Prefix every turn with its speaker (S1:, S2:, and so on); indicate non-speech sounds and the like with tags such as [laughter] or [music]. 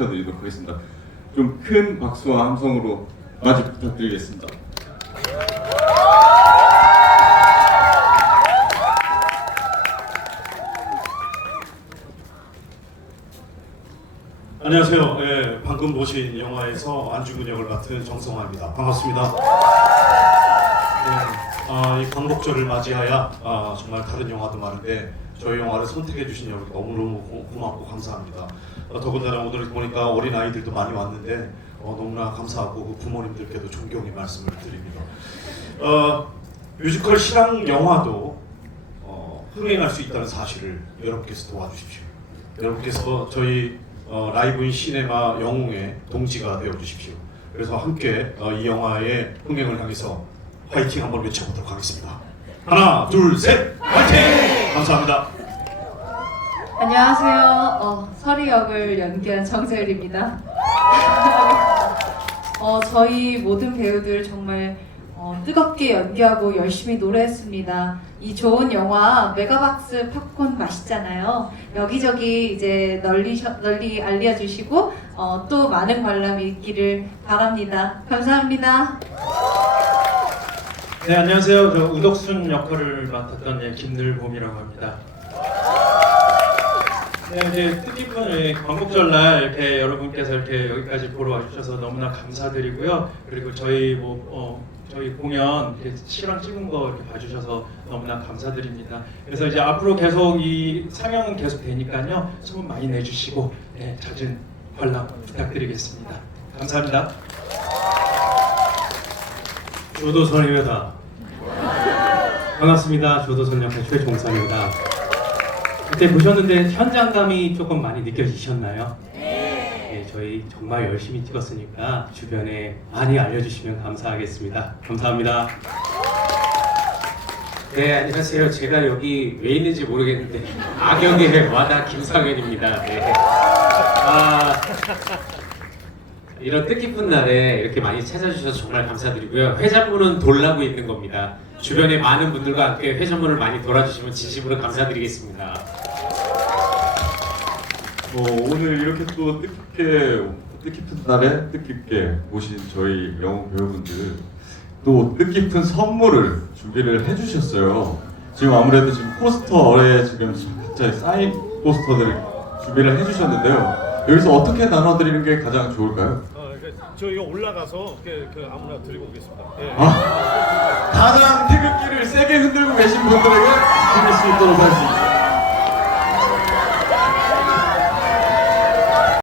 S1: 시켜드리도록 하겠습니다. 좀 큰 박수와 함성으로 맞이 부탁드리겠습니다.
S2: 안녕하세요. 예, 방금 보신 영화에서 안중근 역을 맡은 정성화입니다. 반갑습니다. 네, 아, 이 광복절을 맞이하여 아, 정말 다른 영화도 많은데 저희 영화를 선택해 주신 여러분 너무너무 고, 고맙고 감사합니다. 어, 더군다나 오늘 보니까 어린 아이들도 많이 왔는데 어, 너무나 감사하고 그 부모님들께도 존경의 말씀을 드립니다. 어, 뮤지컬 실황 영화도 어, 흥행할 수 있다는 사실을 여러분께서 도와주십시오. 여러분께서 저희 어, 라이브인 시네마 영웅의 동지가 되어 주십시오. 그래서 함께 어, 이 영화의 흥행을 향해서 화이팅 한번 외쳐보도록 하겠습니다. 하나, 둘, 셋, 화이팅! 감사합니다.
S3: 안녕하세요. 어, 서리 역을 연기한 정세율입니다. [laughs] 어, 저희 모든 배우들 정말 어, 뜨겁게 연기하고 열심히 노래했습니다. 이 좋은 영화 메가박스 팝콘 맛있잖아요. 여기저기 이제 널리 널리 알려주시고 어, 또 많은 관람이 있기를 바랍니다. 감사합니다.
S4: 네 안녕하세요. 저 우덕순 역할을 맡았던 예, 김늘봄이라고 합니다. 네 이제 뜻깊은 이 광복절 날 이렇게 여러분께서 이렇게 여기까지 보러 와주셔서 너무나 감사드리고요. 그리고 저희 뭐 어, 저희 공연 이렇게 실황 찍은 거 이렇게 봐주셔서 너무나 감사드립니다. 그래서 이제 앞으로 계속 이 상영은 계속 되니까요. 소문 많이 내주시고 네, 잦은 관람 부탁드리겠습니다. 감사합니다. 조도선입니다. 반갑습니다. 조도선 역할 최종선입니다. 그때 보셨는데 현장감이 조금 많이 느껴지셨나요? 네. 저희 정말 열심히 찍었으니까 주변에 많이 알려주시면 감사하겠습니다. 감사합니다.
S5: 네 안녕하세요. 제가 여기 왜 있는지 모르겠는데 악역의 와다 김상현입니다. 네. 아, 이런 뜻깊은 날에 이렇게 많이 찾아주셔서 정말 감사드리고요. 회전문은 돌라고 있는 겁니다. 주변에 많은 분들과 함께 회전문을 많이 돌아주시면 진심으로 감사드리겠습니다.
S1: 뭐 오늘 이렇게 또 뜻깊게 뜻깊은 날에 뜻깊게 모신 저희 영웅 배우분들 또 뜻깊은 선물을 준비를 해주셨어요. 지금 아무래도 지금 포스터에 지금 각자의 사인 포스터들을 준비를 해주셨는데요. 여기서 어떻게 나눠드리는 게 가장 좋을까요?
S6: 어, 그, 저희가 올라가서 그, 그 아무나 드리고 오겠습니다. 예.
S1: 아, 가장 태극기를 세게 흔들고 계신 분들에게 드릴 수 있도록 할 수 있습니다.